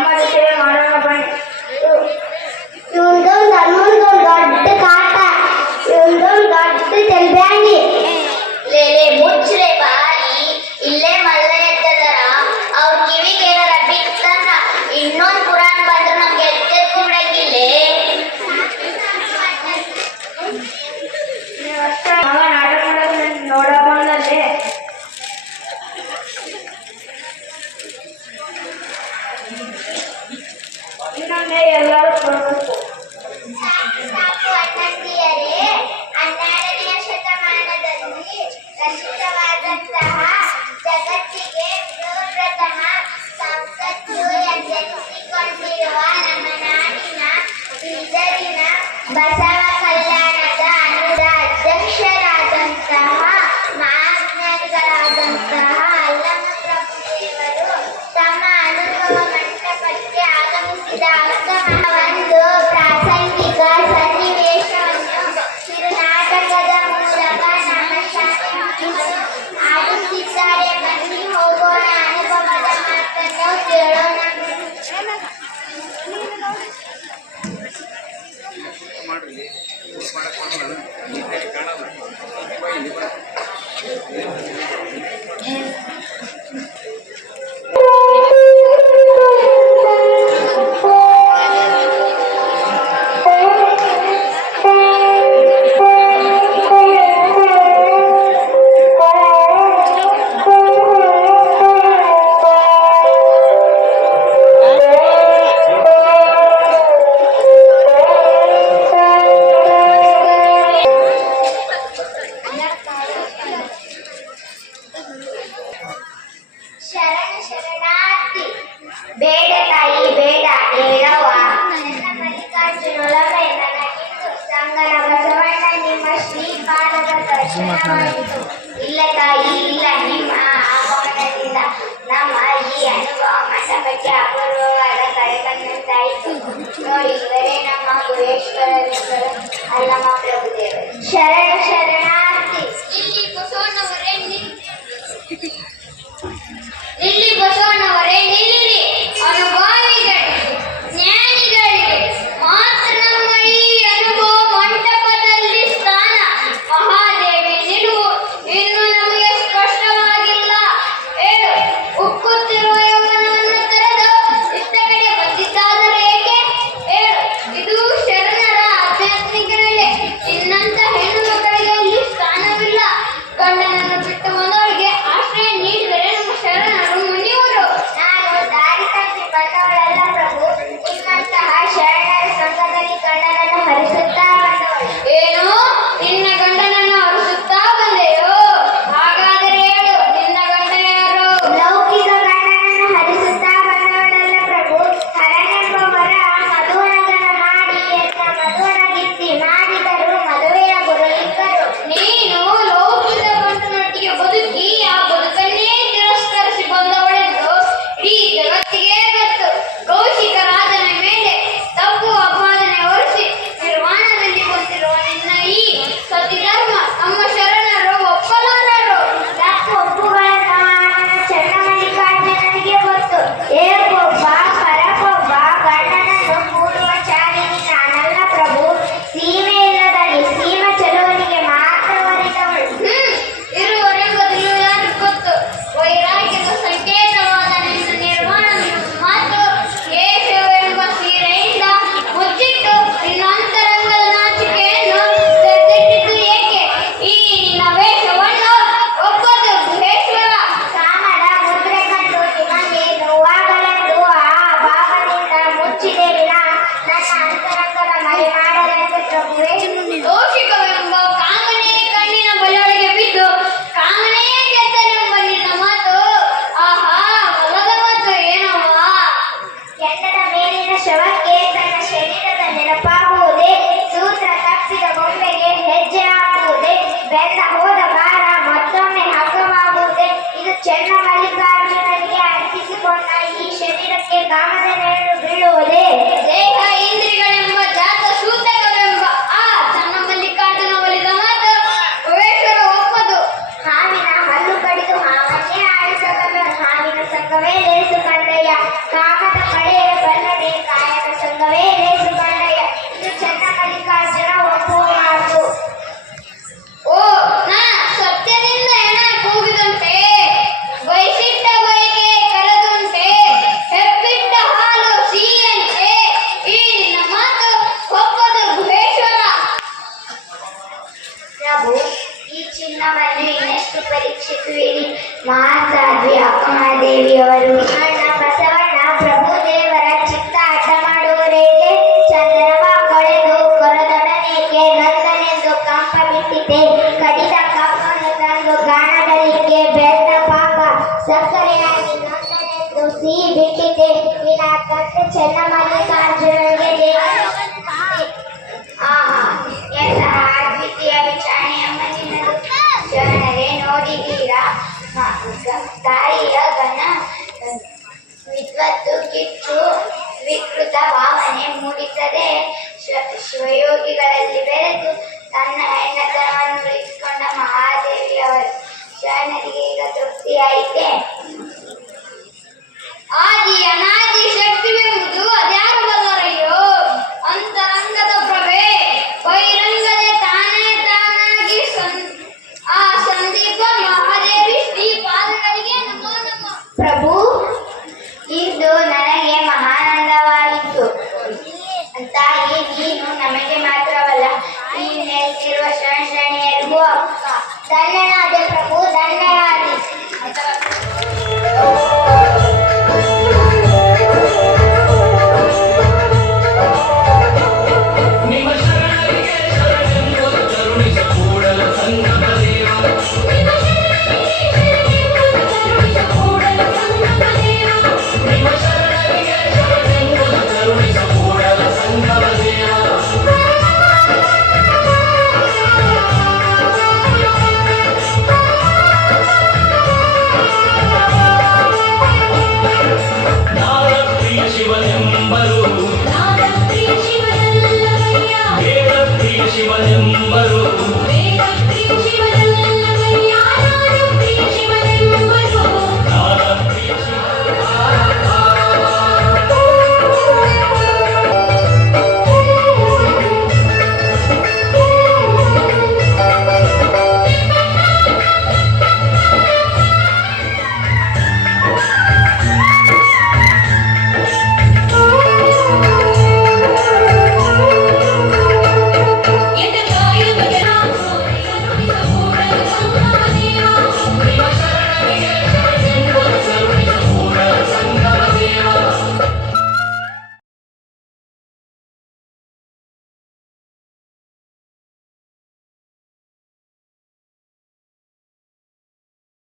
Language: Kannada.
ಸಮಾಜ ಸೇವೆ ಮಾಡೋಣ ಬನ್ನಿ. ಇವೊಂದೊಂದು ಹನ್ನೊಂದೊಂದು ದೊಡ್ಡ ಕಾಟ, ಇವೊಂದೊಂದು ದೊಡ್ಡ ತೆಲ್ಬ್ಯಾನಿ. ಲೇಲೆ ಮುಚ್ಚ್ರೆ ಬಾಯಿ, ಇಲ್ಲೇ ಮಲ್ಲ ಎತ್ತದರ ಅವ್ರ ಕಿವಿಗೆ ಏನಾರ ಬಿತ್ತಂದ್ರ ಇನ್ನೊಂದು ಪುರಾಣ ಬಂದ್ರೆ ನಮ್ಗೆ ಎತ್ತೆದ್ಕು ಬಿಡಕ್ಕಿಲ್ಲೇ. ನೀವಷ್ಟೇ ನಾಟಕ ಮಾಡೋದು ನೋಡ ಬಂದಲ್ಲೇ. ಇನ್ನೊಂದೇ ಎಲ್ಲರೂ ಕೊಡಬೇಕು. ಸಾಕು ಅಣ್ಣಂದಿಯರೇ, 12ನೇ ಶತಮಾನದಲ್ಲಿ ರಚಿತವಾದಂತಹ ಜಗತ್ತಿಗೆ ಪ್ರಪ್ರಥಮ ಸಂಸತ್ತು ಎಂದೆನಿಸಿಕೊಂಡಿರುವ ನಮ್ಮ ನಾಡಿನ ಬೀದರಿನ ಬಸವ ಕಲ್ಯಾಣದ ಅನುದ ಅಧ್ಯಕ್ಷರಾದಂತಹ ಮಹಾಜ್ಞಾನಿಗಳಾದಂತಹ ಅಲ್ಲಮ ಪ್ರಭುದೇವರು ತಮ್ಮ ಅನುಭವ ಮಂಟಪಕ್ಕೆ ಆಗಮಿಸಿದಾಗ ಒಂದು ಪ್ರಾಸಂಗಿಕ ಸನ್ನಿವೇಶವನ್ನು ಕಿರುನಾಟಕದ ಮೂಲಕ ನಮ್ಮ ಶಾಲೆಗಳು ಆಡುತ್ತಿದ್ದಾರೆ. ಬನ್ನಿ ಹೋಗೋಣ, ಅನುಭವದ ಮಾತನ್ನು ಕೇಳೋಣ. ಶರಣ ಶರಣಾರ್ಥಿ. ಬೇಡ ತಾಯಿ ಬೇಡ ಹೇಳವ್ವ. ನನ್ನ ಮಲ್ಲಿಕಾರ್ಜುನೊಳಗೆ ನನಗಿಂದು ಸಂಗನ ಬಸವಣ್ಣ ನಿಮ್ಮ ಶ್ರೀಪಾದದ ದರ್ಶನವಾಯಿತು. ಇಲ್ಲ ತಾಯಿ ಇಲ್ಲ, ನಿಮ್ಮ ಆಗಮನದಿಂದ ನಮ್ಮ ಈ ಅನುಭವ ಮಂಟಪಕ್ಕೆ ಅಪೂರ್ವವಾದ ಕಳೆಗಣ್ಣಂತಾಯಿತು. ನೋಡಿ, ಇವರೇ ನಮ್ಮ ಗುಹೇಶ್ವರಲಿಂಗರು, ಅಲ್ಲಮ ಪ್ರಭುದೇವರು. ಶರಣ ಶರಣಾರ್ಥಿ. ಇಲ್ಲಿ ಬಸವಣ್ಣವರೇ ನಿಲ್ಲಿರಿ. ಅನುಭವಿಗಳಿಗೆ ಜ್ಞಾನಿಗಳಿಗೆ ಮಾತ್ರ ನಮ್ಮ ಈ ಅನುಭವ ಮಂಟಪದಲ್ಲಿ ಸ್ಥಾನ. ಮಹಾದೇವಿ ನಿಲುವು ಇನ್ನು ನಮಗೆ ಸ್ಪಷ್ಟವಾಗಿಲ್ಲ. ಹೇಳು, ಉಕ್ಕುತ್ತಿರುವ ಯೌವನವನ್ನು ತೆರೆದು ಇತ್ತ ಕಡೆ ಬಂದಿದ್ದಾದರೆ ಏಕೆ? ಹೇಳು, ಇದು ಶರಣರ ಆಧ್ಯಾತ್ಮಿಕರಲ್ಲಿ. ನಿನ್ನಂತ ಹೆಣ್ಣು ಮಕ್ಕಳಿಗೆ ಇಲ್ಲಿ ಸ್ಥಾನವಿಲ್ಲ. ಗಂಡನನ್ನು ಬಿಟ್ಟು ಮನವರಿಗೆ ಆಶ್ರಯ ನೀಡಿದರೆ ನಮ್ಮ ಶರಣರು ಮುನಿಯವರು. ನಾನು ದಾರಿ ತಪ್ಪಿ ಬಂದವಳಲ್ಲ ಪ್ರಭು, ನಿಮ್ಮಂತಹ ಶರಣರ ಸಂಘದಲ್ಲಿ ಗಂಡನನ್ನು ಹರಿಸುತ್ತಾ ಬಂದವಳು. ಏನು, ನಿನ್ನ ಗಂಡನನ್ನು ಹರಿಸುತ್ತಾ ಬಂದೆಯೋ? ಹಾಗಾದರೆ ಹೇಳು, ನಿನ್ನ ಗಂಡ ಯಾರು? ಲೌಕಿಕ ಗಂಡನನ್ನು ಹರಿಸುತ್ತಾ ಬಂದವಳಲ್ಲ ಪ್ರಭು, ಹರನೆಂಬವರ ಮಧುವನಗನ ಮಾಡಿ ಎನ್ನ ಮಧುವನಗಿತ್ತಿ ಮಾಡಿದರು ಮದುವೆಯ ಗುರುಲಿಂಗರು. ನೀನು ಲೌಕಿಕ ಗಂಡನೊಟ್ಟಿಗೆ ಬದುಕಿ ಆ ಬದುಕನ್ನೇ ತಿರಸ್ಕರಿಸಿ ಬಂದವಳೆಂದು ಇಡೀ ಜಗತ್ತಿಗೆ ಗೊತ್ತು. ಕೌಶಿಕರಾಜನ ಮೇಲೆ ತಪ್ಪು ಅಪಾದನೆ ಹೊರಿಸಿ ನಿರ್ವಾಣದಲ್ಲಿ ಕುಂತಿರುವ ನಿನ್ನ ಈ ಸತಿಧರ್ಮ ನಮ್ಮ ಶರಣರು ಒಪ್ಪಲಾರರು. ತಪ್ಪು ಒಪ್ಪುಗಳನ್ನು ಆತನ ಚನ್ನಮಲ್ಲಿಕಾರ್ಜುನನಿಗೆ ಗೊತ್ತು. ಏಕೊಬ್ಬ ಪರಕೊಬ್ಬ ಗಂಡನನ್ನು ಕೂಡುವ ಚಾರಿಣಿ ನಾನಲ್ಲ ಪ್ರಭು, ಸೀಮೆ ಇಲ್ಲದಲ್ಲಿ ಸೀಮ ಚೆಲುವನಿಗೆ ಮಾತ್ರ ಒಲಿದವಳು. ಇರುವರೆಂಬುದು ಯಾರಿಗೆ ಗೊತ್ತು? ವೈರಾಗ್ಯದ ಸಂಕೇತವಾದ ನಿನ್ನ ನಿರ್ವಾಣ ಮಾತು ಕೇಶವೆಂಬ ಸೀರೆಯಿಂದ ಮುಚ್ಚಿಟ್ಟು ನಿನ್ನ ಅಂತರಂಗದ ನಾಚಿಕೆಯನ್ನು ತೆರೆದಿಟ್ಟಿದ್ದು ಏಕೆ? ಈ ನಿನ್ನ ವೇಷವನ್ನು ಒಪ್ಪದು ಗುಹೇಶ್ವರ. ಕಾಮದ ಮುದ್ರೆ ಕಂಡು ನಿಮಗೆ ನೋವಾಗಲೆಂದು ಆ ಭಾವದಿಂದ ಮುಚ್ಚಿದೆ ವಿನ ನನ್ನ ಅಂತರಂಗದ ಮರೆ ಮಾಡಲೆಂದು ಪ್ರಭುವೇ. ಕೌಶಿಕವೆಂಬ ಕಾಮನೇ ಕಣ್ಣಿನ ಬಲೆಯೊಳಗೆ ಬಿದ್ದು ಕಾಮನೇ ಗೆದ್ದನೆಂಬ ನಿನ್ನ ಮಾತು, ಆಹಾ ಹೊಲದ ಮಾತು ಏನವ್ವ. ಕೆಂಡದ ಮೇಲಿನ ಶವಕ್ಕೆ ತನ್ನ ಶರೀರದ ನೆನಪಾಗುವುದೇ, ಸೂತ್ರ ತಪ್ಪಿದ ಗೊಂಬೆಗೆ ಹೆಜ್ಜೆ ಹಾಕುವುದೇ, ಬೆಂದ ಹೋದ ಭಾರ ಮತ್ತೊಮ್ಮೆ ಹಗ್ಗವಾಗುವುದೇ, ಇದು ಚನ್ನಮಲ್ಲಿಕಾರ್ಜುನನಿಗೆ ಅರ್ಪಿಸಿಕೊಂಡ ಈ ಶರೀರಕ್ಕೆ ಕಾಮದ ನೆರಳು ಬೀಳುವುದೇ? ದೇಹ ಇಂದ್ರಿಯಗಳೆಂಬ ಜಾತ ಸೂತಕವೆಂಬ ಆ ಚನ್ನಮಲ್ಲಿಕಾರ್ಜುನ ಒಲಿದ ಮಾತು ಗುಹೇಶ್ವರ ಒಪ್ಪದು. ಹಾವಿನ ಹಲ್ಲು ಕಡಿದು ಹಾವನ್ನೇ ಆಡಿಸಬಲ್ಲ ಹಾವಿನ ಸಂಘವೇ ಲೇಸು ಕಂದಯ್ಯ. ಕಾಮದ ಕಡೆಯ ಮಹಾದೇವಿಯವರು. ಅಣ್ಣ ಬಸವಣ್ಣ ಪ್ರಭುದೇವರ ಚಿತ್ತ ಅಡ್ಡ ಮಾಡುವರೇಕೆ? ಚಂದ್ರವ ಕೊಳೆದು ಕೊರದೊಡನೇಕೆ ನಂದನೆಂದು ಕಂಪ ಬಿಟ್ಟಿದೆ. ಕಡಿದ ಕಪ್ಪನ್ನು ತಂದು ಗಾಣದಲ್ಲಿಗೆ ಬೆಳ್ದ ಪಾಪ ಸಕ್ಕರೆಯಾಗಿ ನಂದನೆಂದು ಸಿಹಿ ಬಿಟ್ಟಿದೆ. ನಿನ್ನ ಕಟ್ಟು ಚೆನ್ನಮಲ್ಲಿಕಾರ್ಜುನನಿಗೆ ದೇವರು ಆಹಾ, ಎಲ್ಲ ಅದ್ವಿತೀಯ ವಿಚಾರಣೆಯ ಮಣ್ಣಿನದು. ಶರಣರೇ ನೋಡಿದ್ದೀರಾ, ತಾಯಿಯ ಘನ ವಿದ್ವತ್ತು ಕಿತ್ತು ವಿಕೃತ ಭಾವನೆ ಮೂಡಿಸದೆ ಶಿವಯೋಗಿಗಳಲ್ಲಿ ಬೆರೆತು ತನ್ನ ಹೆಣ್ಣತನವನ್ನು ಉಳಿಸಿಕೊಂಡ ಮಹಾದೇವಿಯವರು. ಶರಣರಿಗೆ ಈಗ ತೃಪ್ತಿಯಾಯಿತೆ. ಆದಿ ಅನಾದಿ ಶಕ್ತಿವೆಂಬುದು ಅದ್ಯಾರು ಬಲ್ಲರಯ್ಯೋ? ಅಂತರಂಗದ ಪ್ರಭೆ ಬಹಿರಂಗದೆ ತಾನೇ ತಾನಾಗಿ ಆ ಸಂದೀಪ ಮಹಾದೇವಿ ಶ್ರೀ ಪಾದಗಳಿಗೆ ನಮೋ ನಮೋ. ಪ್ರಭು